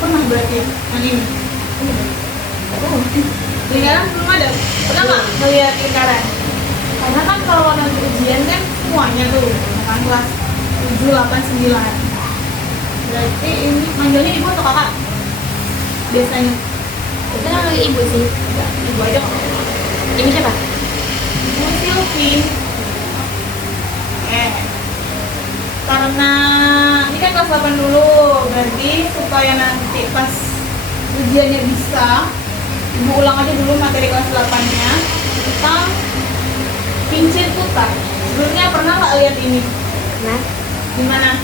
pernah berarti yang ini. Oh, lingkaran belum ada. Pernah nggak melihat lingkaran? Karena kan kalau nanti ujian kan semuanya tuh, kan kelas 7, 8, 9. Berarti ini manggilnya ibu atau kakak? Biasanya. Itu kan lagi ibu sih. Ya, ibu aja nggak apa-apa. Ibu siapa? Ibu Silvi. Karena ini kan kelas 8 dulu, berarti supaya nanti pas ujiannya bisa, ibu ulang aja dulu materi kelas 8-nya tentang kincir putar. Sebelumnya pernah nggak lihat ini? Nah, Di mana?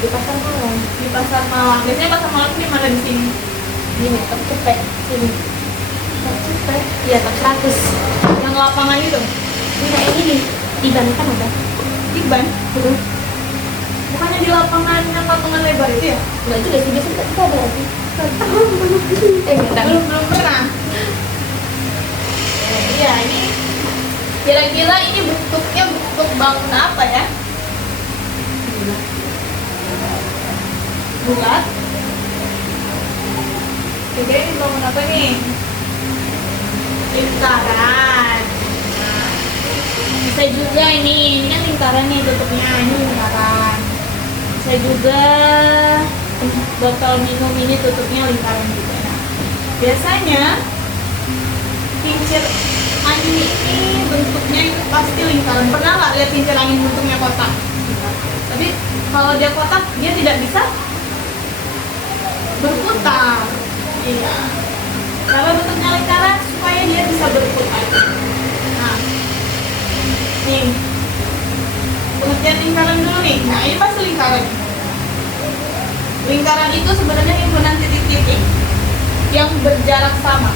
di pasar malam. Di Pasar Malang. Biasanya Pasar Malang di mana di sini? Gini, tak cepet sini. Tak cepet. Iya, tak 100. Yang lapangan itu? Enggak, ini di ban kan ada. Di ban? Betul. Bukannya di lapangan yang patungan lebar itu ya? Enggak juga sih, biasanya kita ada sih. Enggak. Belum pernah. Iya, ini kira-kira ini bentuknya bentuk bangun apa ya? Bulat. Kira ini bangun apa nih? Lingkaran. Nah, bisa juga ini kan lingkaran nih tutupnya, ini lingkaran. Bisa juga botol minum ini tutupnya lingkaran juga. Nah, biasanya kincir angin ini bentuknya itu pasti lingkaran. Pernah nggak lihat kincir angin bentuknya kotak? Tapi kalau dia kotak, dia tidak bisa berputar. Iya. Kalau bentuknya lingkaran supaya dia bisa berputar. Nah, nih pengertian lingkaran dulu nih. Nah, ini pasti lingkaran. Lingkaran itu sebenarnya himpunan titik-titik yang berjarak sama.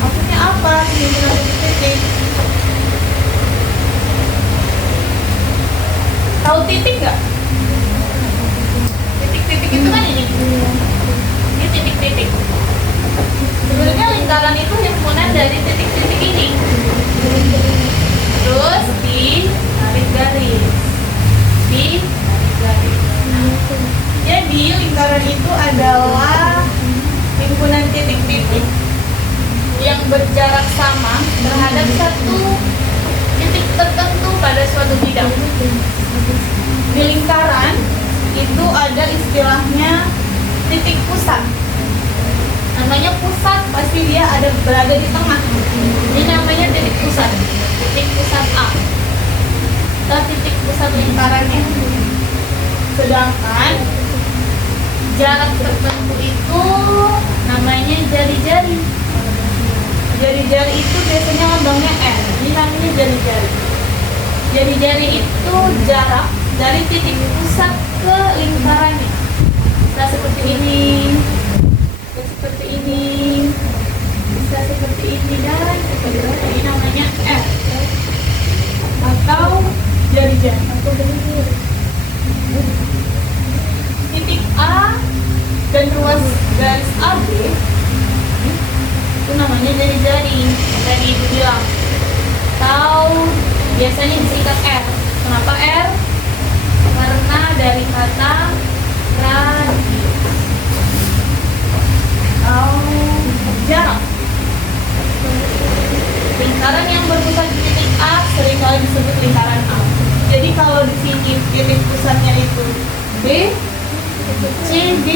Maksudnya apa himpunan titik-titik? Tahu titik nggak? Titik-titik itu kan ini. Ini titik-titik. Sebenarnya lingkaran itu himpunan dari titik-titik ini. Terus ditarik garis. Ditarik garis. Jadi lingkaran itu adalah himpunan titik-titik yang berjarak sama terhadap satu titik tertentu pada suatu bidang. Di lingkaran itu ada istilahnya titik pusat. Namanya pusat pasti dia berada di tengah. Ini namanya titik pusat. Titik pusat A. Atau titik pusat lingkarannya. Sedangkan jarak tertentu itu namanya jari-jari. Jari-jari itu biasanya lambangnya R. Ini namanya jari-jari. Jari-jari itu jarak dari titik pusat ke lingkarannya. Bisa seperti ini, bisa seperti ini, bisa seperti ini dan seperti ini. Ini namanya R atau jari-jari. Titik A dan ruas garis AB itu namanya jari-jari. Tadi ibu bilang. Atau biasanya disingkat R. Kenapa R? Karena dari kata radius atau jarak. Lingkaran yang berpusat di titik A seringkali disebut lingkaran A. Jadi kalau di sini titik pusatnya itu B, C, D,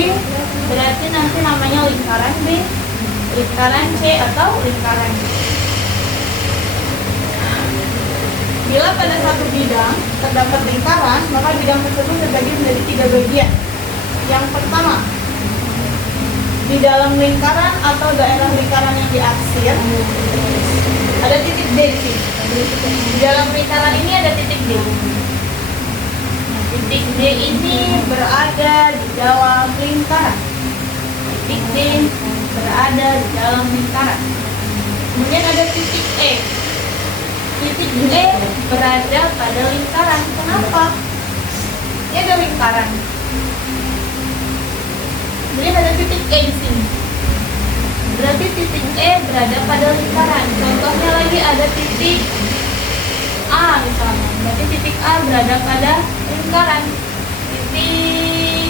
berarti nanti namanya lingkaran B, lingkaran C atau lingkaran D. Bila pada satu bidang terdapat lingkaran, maka bidang tersebut terbagi menjadi 3 bagian. Yang pertama, di dalam lingkaran atau daerah lingkaran yang diarsir, ada titik D di sini. Di dalam lingkaran ini ada titik D. Nah, titik D ini berada di dalam lingkaran. Titik D berada di dalam lingkaran. Kemudian ada titik E. Titik E berada pada lingkaran. Kenapa? Ini ada lingkaran. Kemudian ada titik E di sini. Berarti titik E berada pada lingkaran. Contohnya lagi ada titik A misalnya. Berarti titik A berada pada lingkaran. Titik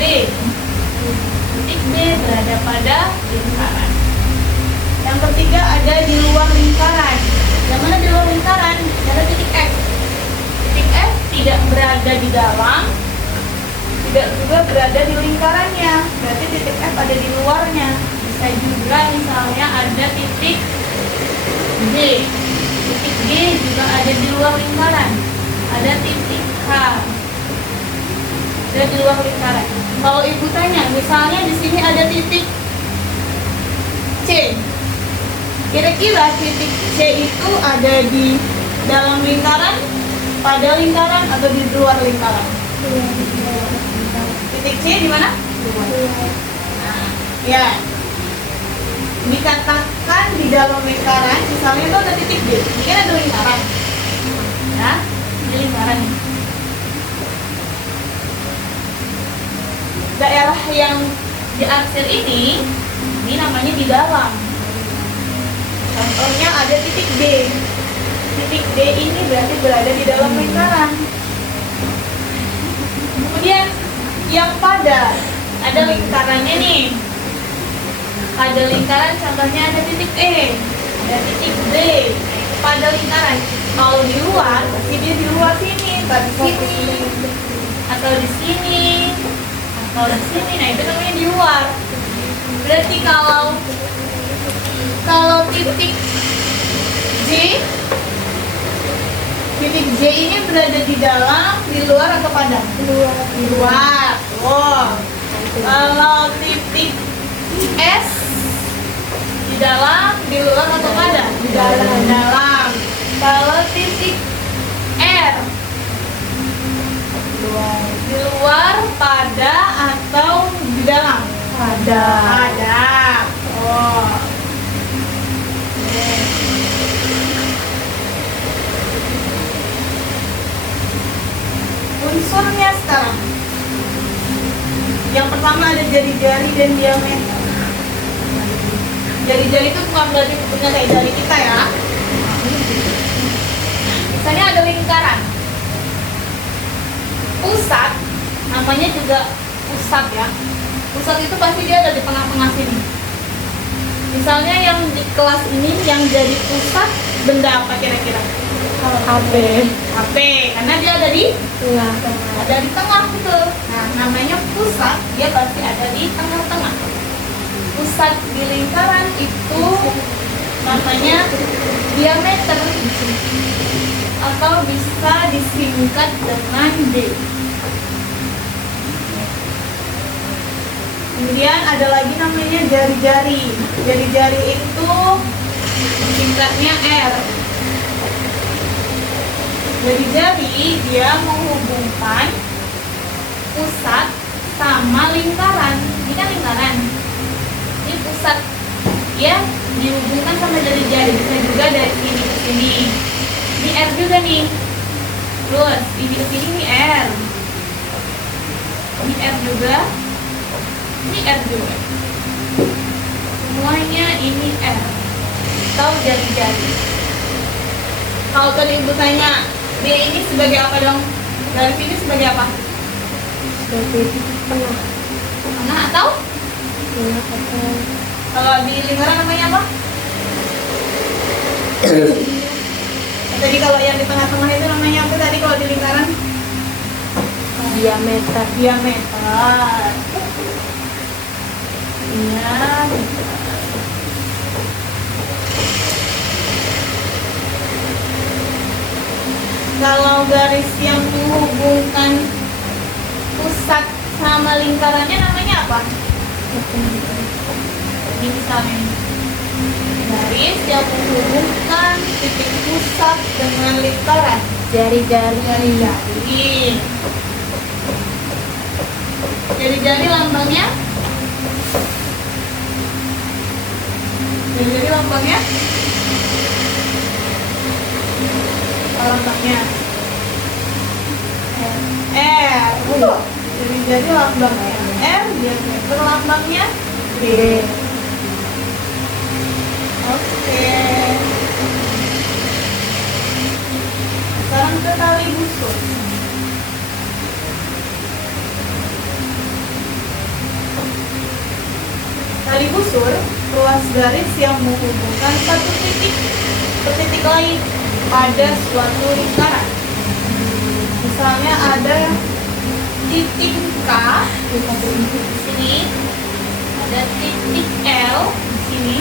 B. Titik B berada pada lingkaran. Yang ketiga ada di luar lingkaran. Yang mana di luar lingkaran? Ada titik F. Titik F tidak berada di dalam, tidak juga berada di lingkarannya. Berarti titik F ada di luarnya. Bisa juga misalnya ada titik G. Titik G juga ada di luar lingkaran. Ada titik H. Ada di luar lingkaran. Kalau ibu tanya, misalnya di sini ada titik C. Kira-kira titik C itu ada di dalam lingkaran, pada lingkaran, atau di luar lingkaran? Titik C di mana? Nah, ya. Dikatakan di dalam lingkaran, misalnya itu ada titik D. Ini kan ada lingkaran. Ya, ini lingkaran. Daerah yang diarsir ini namanya di dalam. Contohnya ada titik D. Titik D ini berarti berada di dalam lingkaran. Kemudian yang pada, ada lingkarannya nih. Pada lingkaran contohnya ada titik E, ada titik B. Pada lingkaran. Kalau di luar, pasti dia di luar sini, di sini, atau di sini, atau di sini. Nah itu namanya di luar. Berarti kalau titik J ini berada di dalam, di luar atau pada? Di luar. Oh. Kalau titik S di dalam, di luar atau pada? Di dalam. Kalau titik R di luar, pada, atau di dalam? Pada. Oh. Unsurnya sekarang. Yang pertama ada jari-jari dan diameter. Jari-jari itu bukan berarti punya kayak jari kita ya. Misalnya ada lingkaran. Pusat, namanya juga pusat ya. Pusat itu pasti dia ada di tengah-tengah sini. Misalnya yang di kelas ini yang jadi pusat benda apa kira-kira? HP, karena dia ada di tengah. Ada di tengah gitu. Nah, namanya pusat, dia pasti ada di tengah-tengah. Pusat di lingkaran itu namanya diameter, atau bisa disingkat dengan D. Kemudian ada lagi namanya jari-jari. Jari-jari itu singkatnya R. Jari-jari dia menghubungkan pusat sama lingkaran. Ini kan lingkaran. Ini pusat. Ya, dihubungkan sama jari-jari. Bisa juga dari sini ke sini. Ini R juga nih. Terus ini ke sini ini R. Ini R juga. Ini R juga. Semuanya ini R. Atau jari-jari. Kalau tadi ibu tanya, D ini sebagai apa dong? Dari sini sebagai apa? Sebagai tengah. Tengah atau? Kalau di lingkaran namanya apa? Tadi kalau yang di tengah-tengah itu namanya apa tadi kalau di lingkaran? Diameter. Iya. Kalau garis yang menghubungkan pusat sama lingkarannya namanya apa? Ini misalnya garis yang menghubungkan titik pusat dengan lingkaran. Jari-jari. Jari-jari lambangnya? Jari-jari lambangnya? Lambangnya R. Jadi lambangnya R, diameter lambangnya D. Oke. Sekarang ke tali busur. tali busur, ruas garis yang menghubungkan satu titik ke titik lain pada suatu lingkaran. Misalnya ada titik K di sini, ada titik L di sini.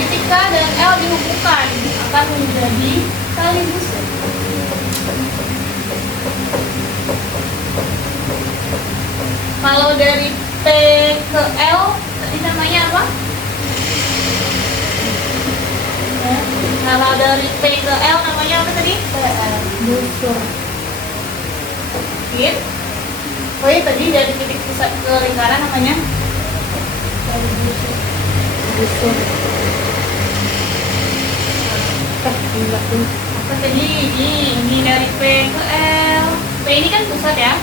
Titik K dan L dihubungkan akan menjadi tali busur. Kalau dari P ke L tadi namanya apa? Kalau dari P ke L namanya apa tadi? Busur. Oke. Oh iya, tadi dari titik pusat ke lingkaran namanya tali busur. Busur. Apa tadi? Ini dari P ke L. P ini kan pusat ya?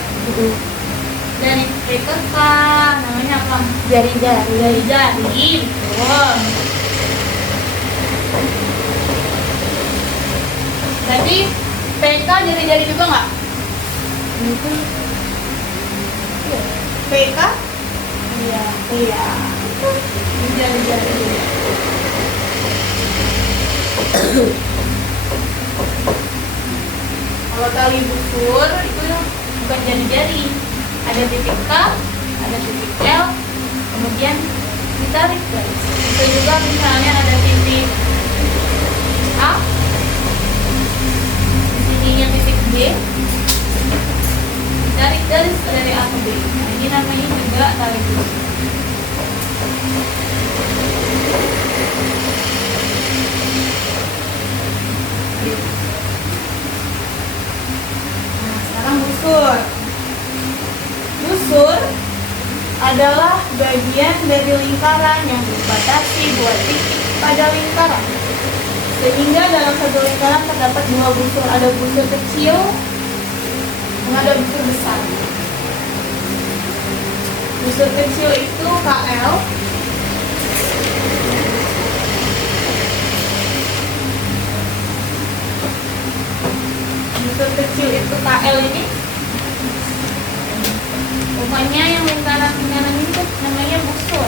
Dari P ke K namanya apa? Jari-jari. Betul. Berarti PK jari-jari juga nggak? PK? Iya. Ini jari-jari. Kalau tali busur itu bukan jari-jari. Ada titik K, ada titik L, kemudian ditarik garis. Itu juga misalnya ada titik A, sininya titik B, ditarik garis dari A ke B. Nah, ini namanya juga tali busur. Nah, sekarang busur. Busur adalah bagian dari lingkaran yang dibatasi dua titik pada lingkaran. Sehingga dalam satu lingkaran terdapat dua busur. Ada busur kecil dan ada busur besar. Busur kecil itu KL. Busur kecil itu KL ini. Pokoknya yang lingkaran-lingkaran ini tuh namanya busur.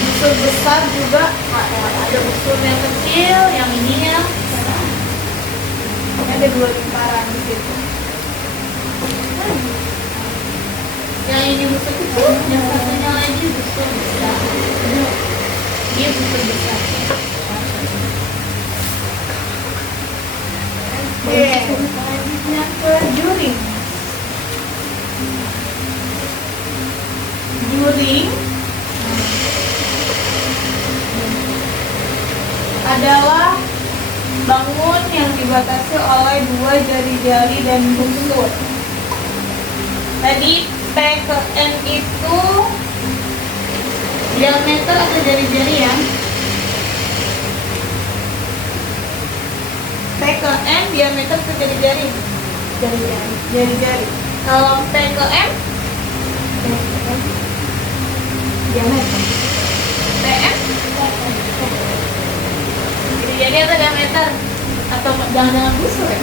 Busur besar juga ada busur yang kecil, yang ini yang besar. Ini ada dua lingkaran di situ. Yang ini busur kecil, yang satunya lagi busur besar. Dia busur besar. Oke, selanjutnya ke juring. Juring adalah bangun yang dibatasi oleh dua jari-jari dan busur. Tadi P ke N itu diameter atau jari-jari ya? P ke N diameter atau jari-jari? Jari-jari. Kalau P ke M? Diameter. PM? Jadi atau diameter? Atau jangan busur ya?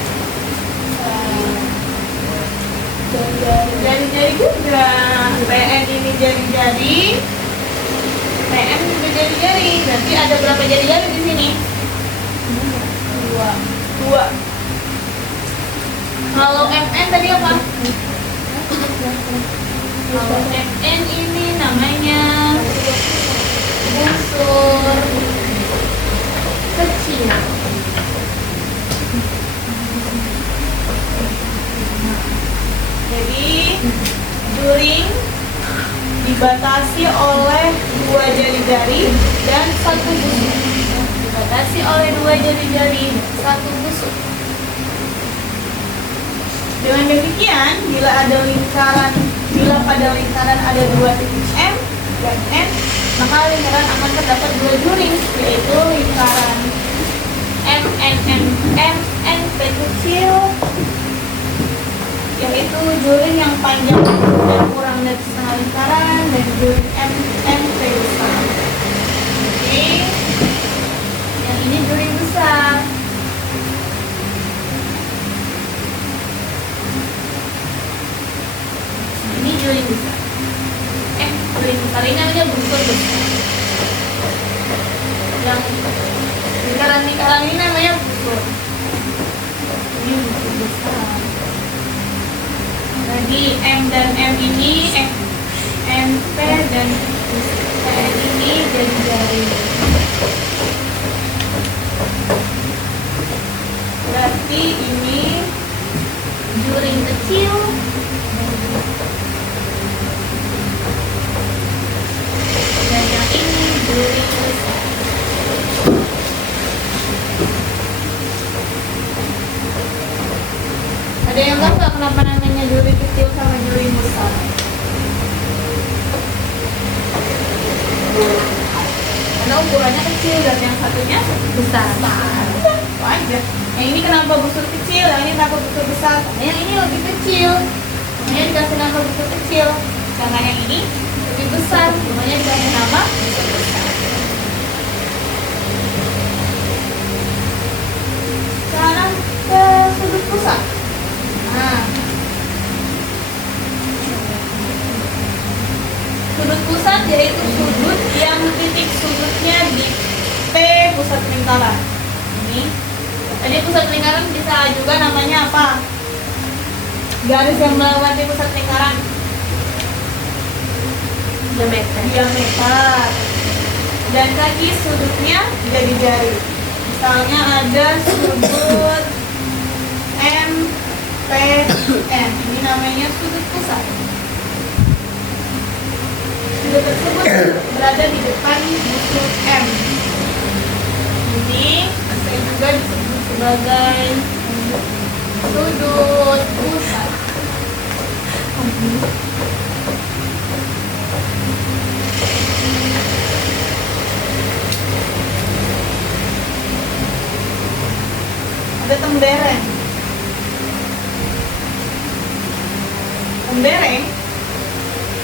Jari-jari juga. PN ini jari-jari, PM juga jari-jari. Berarti ada berapa jari-jari di sini? Dua. Kalau MN tadi apa? Kalau MN ini namanya busur kecil. Jadi juring dibatasi oleh dua jari-jari dan satu busur. Dibatasi oleh dua jari-jari dan satu busur. Dengan demikian, bila pada lingkaran ada dua titik M dan N, maka lingkaran akan terdapat dua juring, yaitu lingkaran MNP kecil, yaitu juring yang panjang dan kurang dari setengah lingkaran, dan juring MNP besar. Oke, yang ini juring besar. Ini juring besar. besar ini namanya busur besar. Yang lingkaran-lingkaran ini namanya busur. Ini busur besar. Jadi M dan M ini MP dan PN ini jadi jari. Berarti ini juring kecil. Dan yang ini juring besar. Ada yang tahu nggak kenapa namanya juring kecil sama juring besar? Karena ukurannya kecil dan yang satunya besar. Itu aja. Yang ini kenapa busur kecil, yang ini kenapa busur besar? Karena yang ini lebih kecil, makanya dikasih nama busur kecil. Karena yang ini lebih besar, makanya dikasih nama busur besar. Sekarang ke sudut pusat. Nah, sudut pusat yaitu sudut yang titik sudutnya di P pusat lingkaran. Ini, tadi pusat lingkaran bisa juga namanya apa? Garis yang melewati pusat lingkaran. Diameter. Dan kaki sudutnya jadi jari. Misalnya ada sudut M, P, N. Ini namanya sudut pusat. Sudut tersebut berada di depan busur M. Ini bisa juga disebut sebagai sudut pusat. Ada tembereng. Tembereng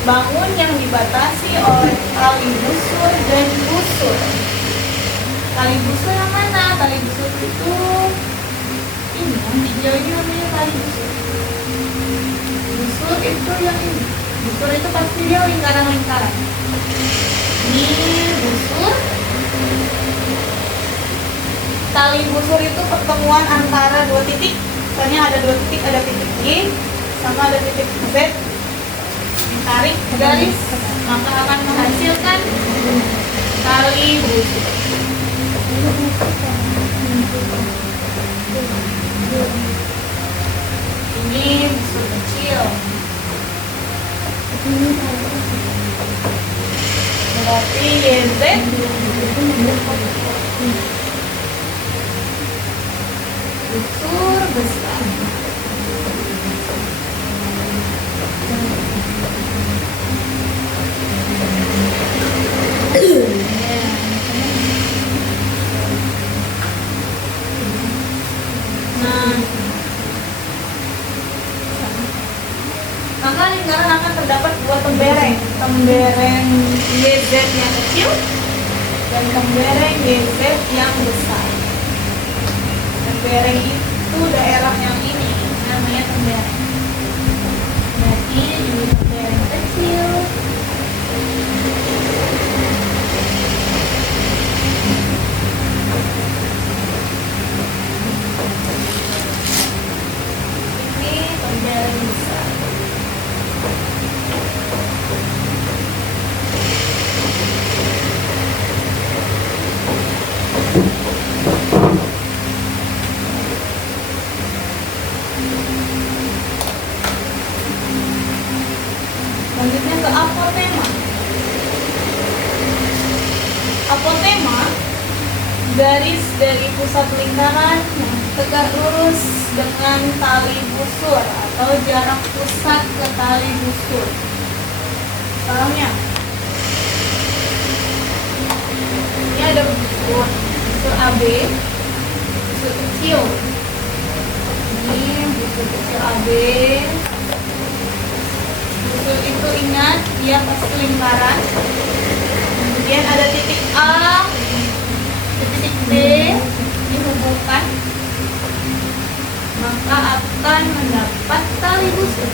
bangun yang dibatasi oleh tali busur dan busur. Tali busur yang mana? Tali busur itu ini yang hijau ini namanya tali busur. Busur itu yang ini. Busur itu pasti dia lingkaran-lingkaran. Ini busur. Tali busur itu pertemuan antara dua titik. Misalnya ada dua titik, ada titik G sama ada titik Z. Tarik garis, maka akan menghasilkan tali busur. Ini busur kecil. Berarti YZ busur besar. Maka lingkaran akan terdapat dua tembereng. Tembereng YZ yang kecil dan tembereng YZ yang besar. Tembereng itu daerah yang ini namanya tembereng. Jadi ini tembereng kecil. Ini tembereng besar. Selanjutnya ke apotema. Apotema, garis dari pusat lingkaran yang tegak lurus dengan tali busur atau jarak pusat ke tali busur. Misalnya, ini ada busur AB, busur kecil. Ini busur kecil AB. Busur itu ingat dia pasti lingkaran. Kemudian ada titik A, titik B dihubungkan, maka akan mendapat tali busur.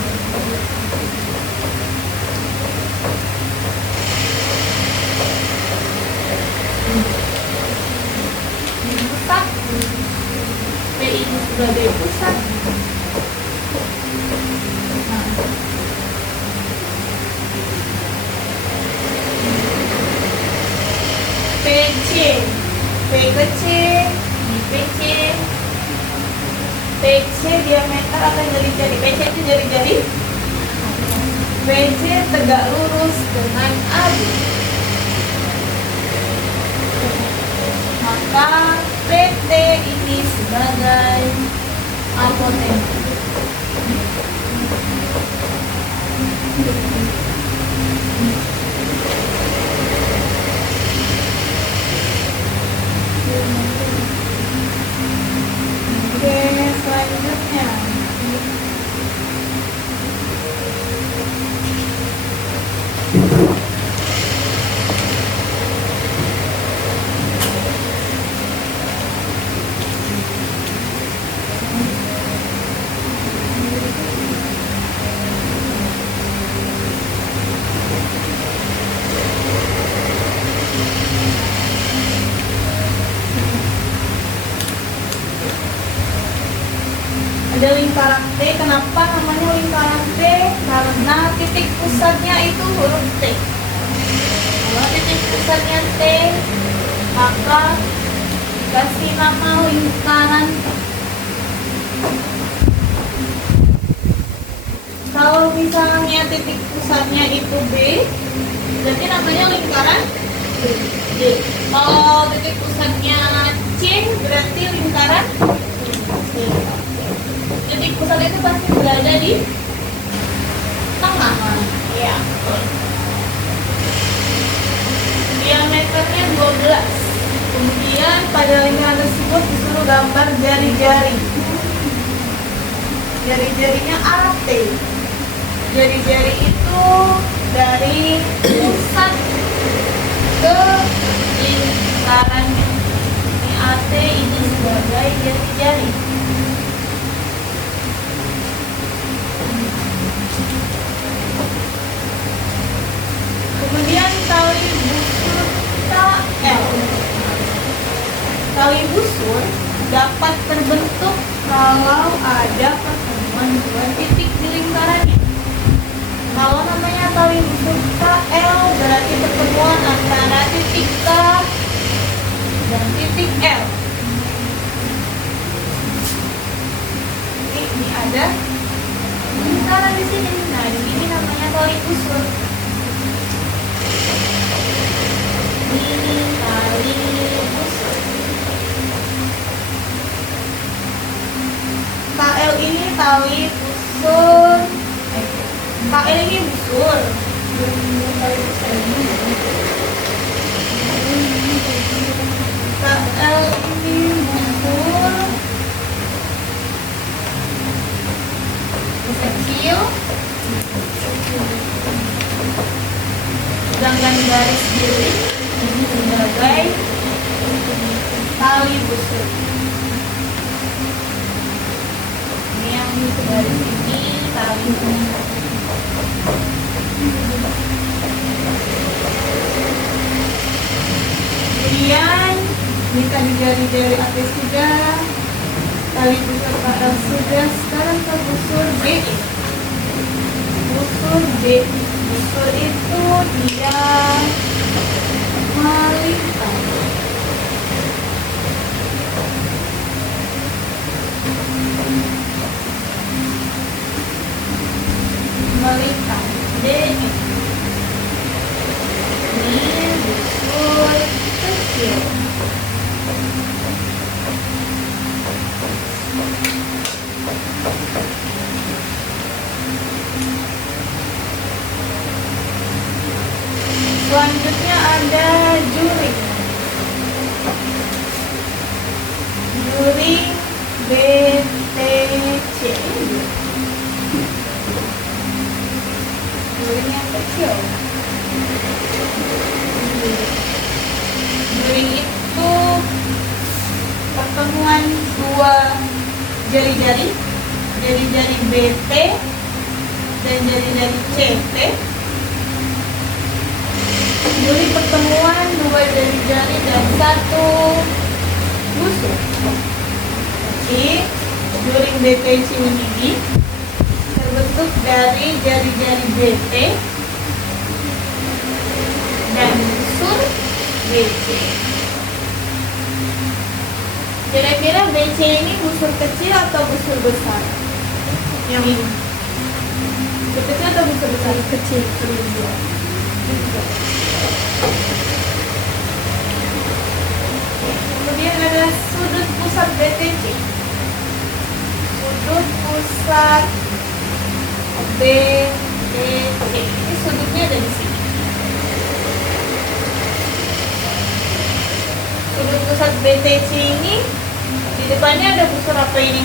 P ke C, di PC. PC diameter atau jari-jari. PC itu jari-jari. PC tegak lurus dengan AB. Maka PT ini sebagai apotensi. Oke, selanjutnya ada lingkaran T. Kenapa namanya lingkaran T? Karena titik pusatnya itu huruf T. Kalau titik pusatnya T, maka kasih nama lingkaran T. Kalau misalnya titik pusatnya itu B, berarti namanya lingkaran D. Kalau titik pusatnya C, berarti lingkaran C. Titik pusat itu pasti berada di tengah. Ya. Diameternya 12. Kemudian pada lingkaran tersebut disuruh gambar jari-jari. Jari-jarinya AT. Jari-jari itu dari pusat ke lingkarannya. Ini AT ini sebagai jari-jari. Kemudian tali busur KL. Tali busur dapat terbentuk kalau ada pertemuan dua titik di lingkarannya. Kalau namanya tali busur KL berarti pertemuan antara titik K dan titik L. Ini ada lingkaran di sini. Nah, di sini namanya tali busur. Ini tali busur. KL ini tali busur. KL ini busur. KL ini busur. Kecil. Sedangkan garis biru ini sebagai tali busur. Ini yang di garis ini tali busur. Kemudian ini tadi jari-jari atas sudah, tali busur KL sudah. Sekarang ke busur D. Busur D. Busur itu dia melingkar. Melingkar. D. Ini busur kecil. Selanjutnya ada juring. Juring BTC. Juring yang kecil. Juring itu pertemuan dua jari-jari, jari-jari BT dan jari-jari CT. Juring pertemuan dua jari-jari dan satu busur. Jadi juring BTC ini terbentuk dari jari-jari BT dan busur BC. Kira-kira BC ini busur kecil atau busur besar? Yang ini. Busur kecil atau busur besar? Kecil. Kemudian ada sudut pusat BTC. Sudut pusat BTC. Ini sudutnya ada di sini. Sudut pusat BTC ini di depannya ada busur apa ini?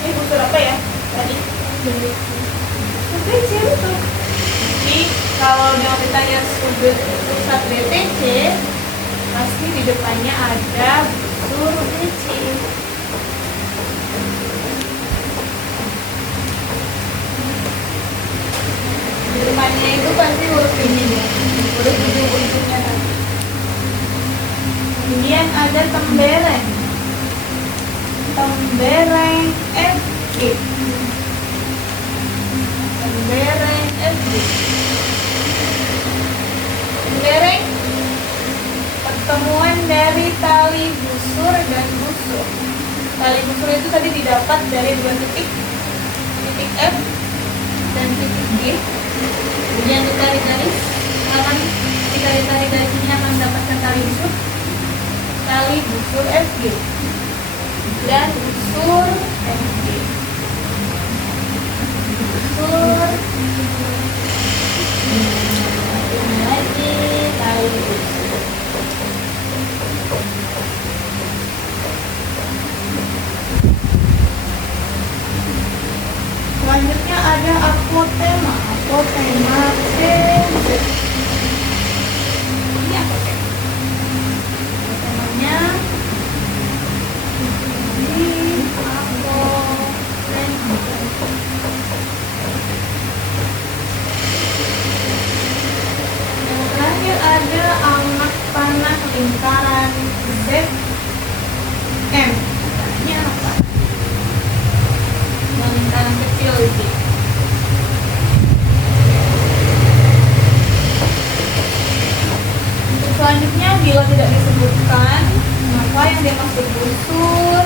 Ini busur apa ya? Tadi BTC itu. Jadi kalau mau ditanya sudut pusat BTC, pasti di depannya ada busur BC. Di depannya itu pasti huruf ini ya, huruf ujung-ujungnya tadi. Kemudian ada tembereng, tembereng FG, tembereng FG. Tembereng pertemuan dari tali busur dan busur. Tali busur itu tadi didapat dari dua titik, titik F dan titik G. Kemudian ditarik garis, akan jika ditarik garis ini akan mendapatkan tali busur FG dan busur FG. Busur lagi tali busur. Selanjutnya ada apotema. Apotema CZ. Ini apotema. Apotemanya ini apotema. Yang terakhir ada anak panah lingkaran ZM. Ini apa? Yang lingkaran kecil ini. Selanjutnya, bila tidak disebutkan maka yang dimaksud busur,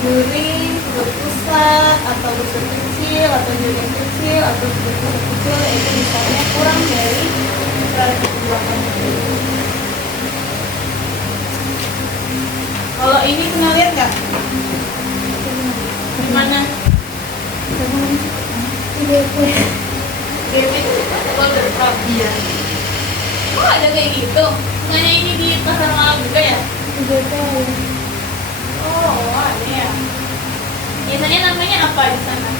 duri, pusat, atau busur kecil, atau duri kecil, atau busur kecil, itu misalnya kurang dari 180. Kalau ini pernah lihat nggak? Di mana? Game itu folder Prabian. Oh, ada kayak gitu. Nanya ini di pasar malam juga ya? Oh, ada ya. Biasanya namanya apa di sana?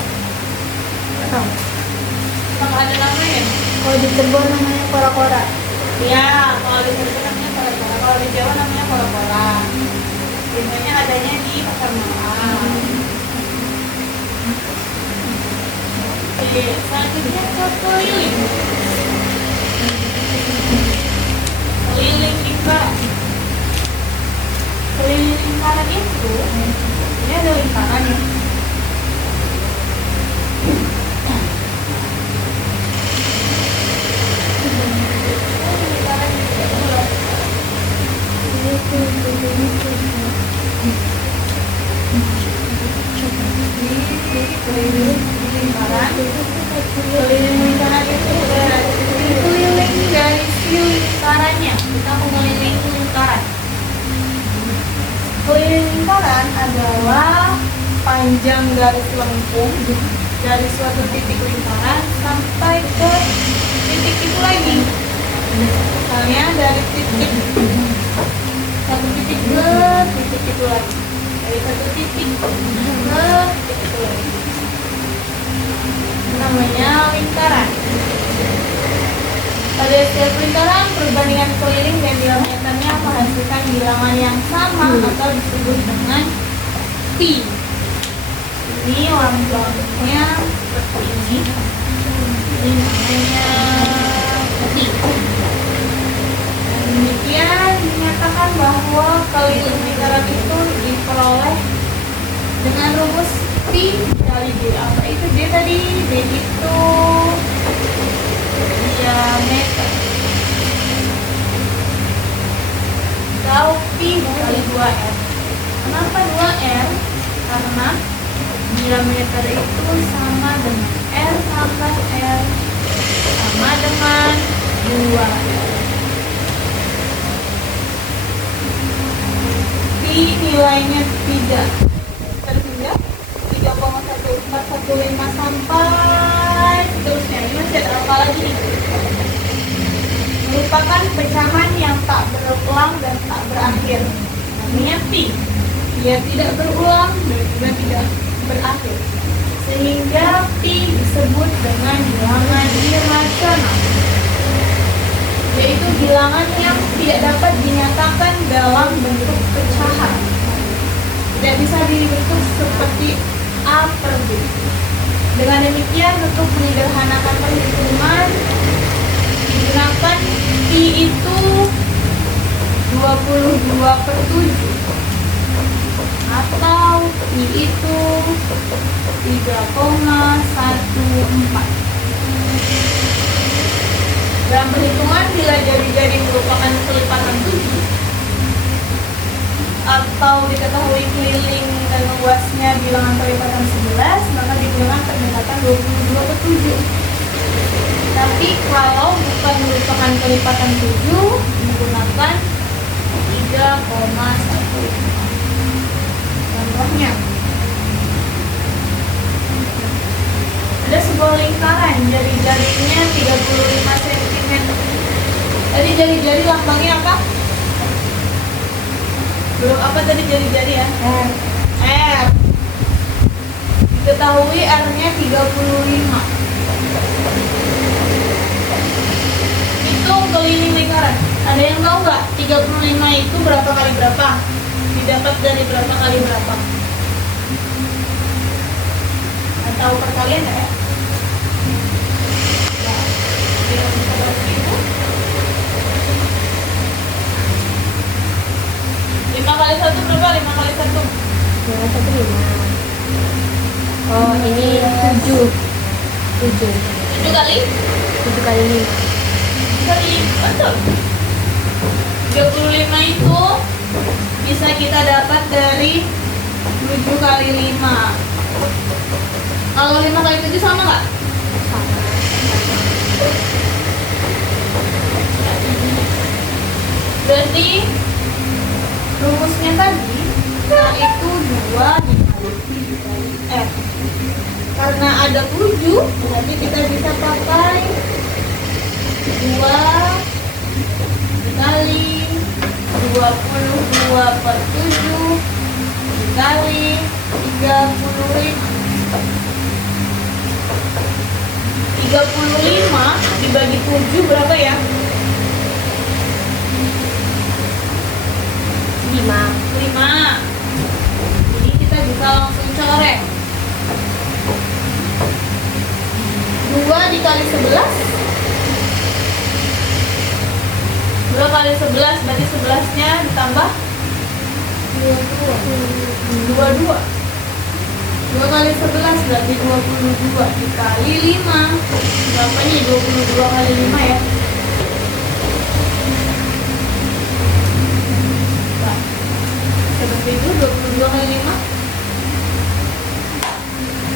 Kalau ada namanya? Kalau di Cirebon namanya kora-kora. Ya, kalau di Cirebon namanya kora-kora. Kalau di Jawa namanya kora-kora. Biasanya adanya di pasar malam. Oke, selanjutnya ke keliling. Keliling lingkaran. Keliling lingkaran itu, ini ada lingkaran ya. Lingkaran itu bulat. Keliling lingkaran. Keliling lingkaran itu dikeliling dari si lingkarannya. Kita mengelilingi lingkaran. Keliling lingkaran adalah panjang garis lengkung dari suatu titik lingkaran sampai ke titik itu lagi. Misalnya dari titik satu titik ke titik itu lagi. Dari satu titik ke titik itu lagi. Namanya lingkaran. Pada setiap lingkaran, perbandingan keliling dan diameternya menghasilkan bilangan yang sama atau disebut dengan pi. Ini lambangnya seperti ini. Ini namanya pi. Dan demikian dinyatakan bahwa keliling lingkaran itu diperoleh dengan rumus pi kali d. Apa itu d tadi? D itu diameter atau pi dikali 2r. Kenapa 2r? Karena diameter itu sama dengan r tambah r sama dengan 2r. Pi nilainya tidak terhingga 3,1415 sampai seterusnya. Ini masih ada apa lagi nih? Merupakan pecahan yang tak berulang dan tak berakhir. Namanya pi. Dia tidak berulang dan juga tidak berakhir. Sehingga pi disebut dengan bilangan irasional, yaitu bilangan yang tidak dapat dinyatakan dalam bentuk pecahan. Tidak bisa dibentuk seperti A per B. Dengan demikian, untuk menyederhanakan perhitungan, digunakan pi itu 22 per 7 atau pi itu 3,14. Dalam perhitungan, bila jari-jari merupakan kelipatan 7 atau diketahui keliling dan luasnya bilangan kelipatan 11, maka digunakan pendekatan 22 per 7. Tapi kalau bukan merupakan kelipatan 7, menggunakan 3,15. Contohnya, ada sebuah lingkaran, jari-jarinya 35 cm. Tadi jari-jari lambangnya apa? Belum apa tadi jari-jari ya? R. Diketahui R-nya 35. Hitung keliling lingkaran. Ada yang tahu nggak? 35 itu berapa kali berapa? Didapat dari berapa kali berapa? Atau perkalian nggak ya? Lima kali satu berapa? 5 kali 1? 5 1 5. Oh, ini 7. 7 kali? 7 kali 5. Kali, betul. 35 itu bisa kita dapat dari 7 kali 5. Kalau 5 kali 7 sama nggak? Sama. Berarti rumusnya tadi K itu 2 dikali F. Karena ada 7, berarti kita bisa pakai 2 dikali 22 per 7 dikali 35. 35 dibagi 7 berapa ya? 5. Jadi kita bisa langsung coret. 2 dikali 11. 2 kali 11 berarti 11-nya ditambah 22. 2 kali 11 berarti 22 dikali 5. Berapa nih 22 kali 5 ya? Nah, seperti itu 22 kali 5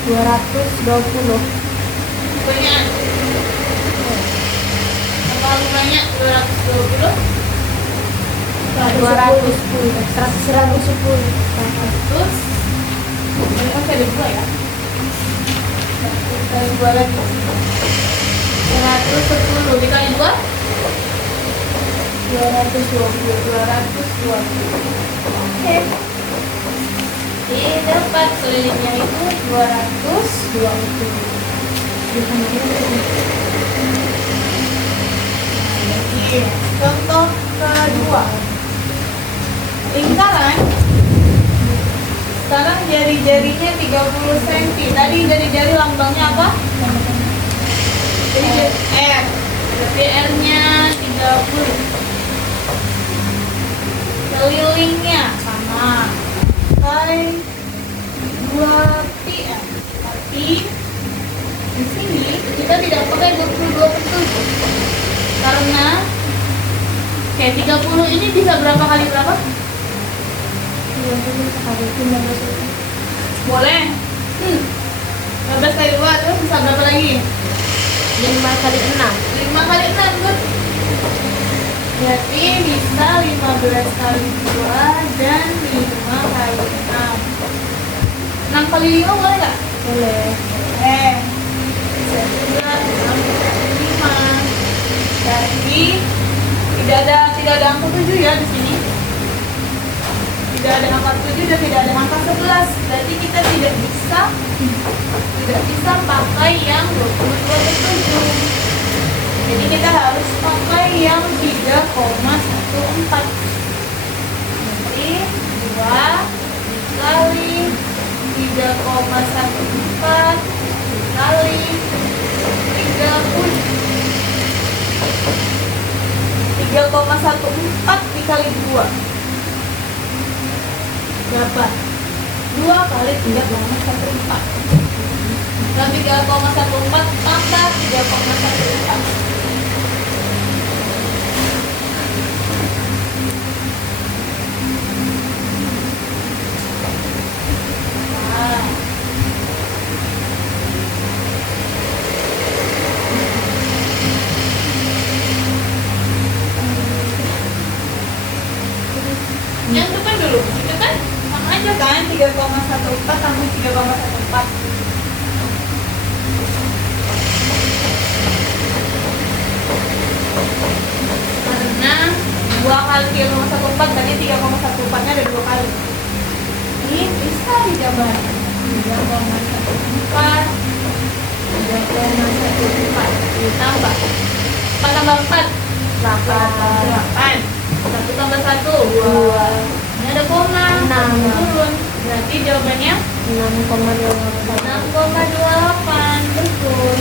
220. banyak. Terlalu banyak 220. 210. 110. 100. Ini kan ada 2 ya. 100 kali 2 lagi. 110 dikali 2 220. Oke. Dapat kelilingnya itu 220. Contoh kedua, lingkaran. Sekarang jari-jarinya 30 cm. Tadi jari-jari lambangnya apa? Jadi R. Berarti R-nya 30. Kelilingnya sama. Pakai 2 pi. Tapi di sini kita tidak pakai 22 per 7 karena Oke, 30 ini bisa berapa kali berapa? 30 kali 15 itu. Boleh. 15 kali 2, terus bisa berapa lagi? 5 kali 6. 5 kali 6, good. Berarti bisa 15 kali 2 dan 5 kali 6. 6 kali 5 boleh nggak? Boleh. Bisa juga 6 kali 5. Berarti tidak ada angka 7 ya di sini. Tidak ada angka 7 dan tidak ada angka 11. Berarti kita tidak bisa pakai yang 22 ke 7. Jadi kita harus pakai yang 3,14. Jadi 2 dikali 3,14 dikali 30. 3,14 dikali 2 berapa? 2 kali 3,14. Dan 3,14 tambah 3,14. Nah. Yang depan dulu, itu kan sama aja kan 3,14 tambah 3,14. Karena 2 kali 3,14 berarti 3,14 nya ada 2 kali. Ini bisa dijabar 3,14 ditambah 4 tambah 4 8. 1 tambah 1 2. Ini ada koma 6. turun. Berarti jawabannya 6,28. Betul.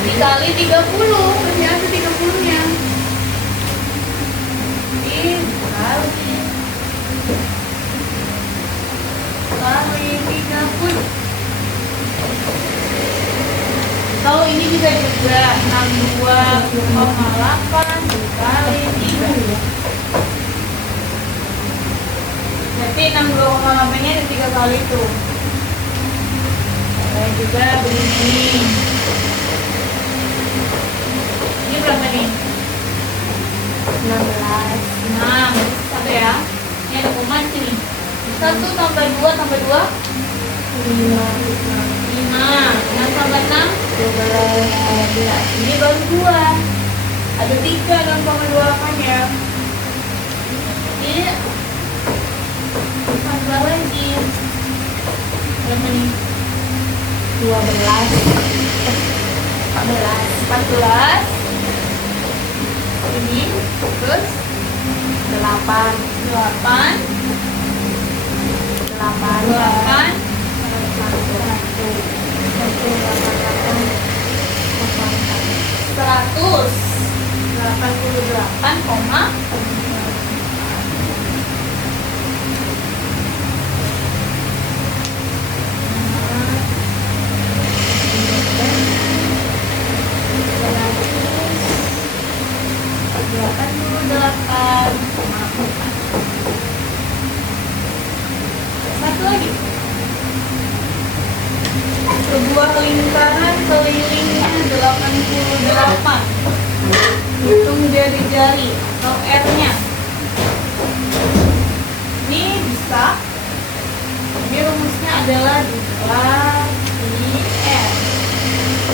Dikali 30, masih ada 30 nya. Kali 30. Kalau ini bisa juga 62,8 dikali 3. Berarti 62,8 nya ada 3 kali tuh. Ada juga begini. Ini berapa nih? 16. 6. Satu ya. Ini ada koma di sini. 1 tambah 2 tambah 2 5. 5. 6 tambah 6 12. ini baru 2. Ada 3 6,28 ya. Ini tambah lagi berapa nih? 12. 14 ini terus 8. 8 188,. Satu lagi. Sebuah lingkaran kelilingnya 88. Hitung jari-jari atau R-nya. Ini bisa. Ini rumusnya adalah 2πr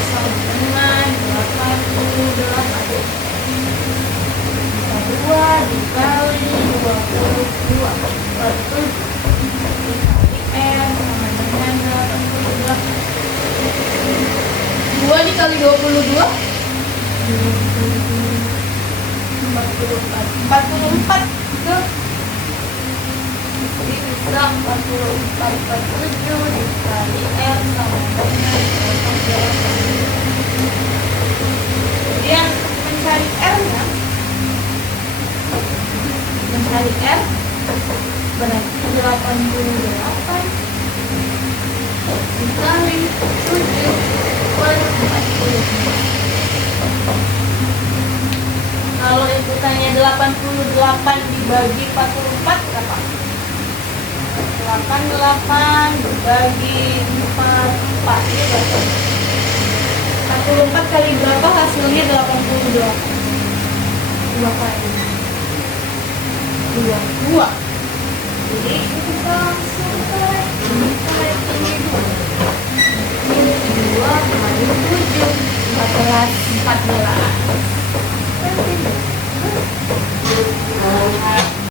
sama dengan 88. 2 dikali 22 per 7 dikali R sama dengan 88. 2 dikali 22 44 tuh. Jadi bisa 44 per 7 dikali R sama dengan 88. Kemudian mencari R nya, mencari R berarti 88 dikali 7 per 44. Kalau ikutannya 88 dibagi 44 berapa? 88 dibagi 44 ini berapa? 44 kali berapa hasilnya 88? 2 kali. 2. Jadi kita langsung korek ini 2 kali 7 14. 14.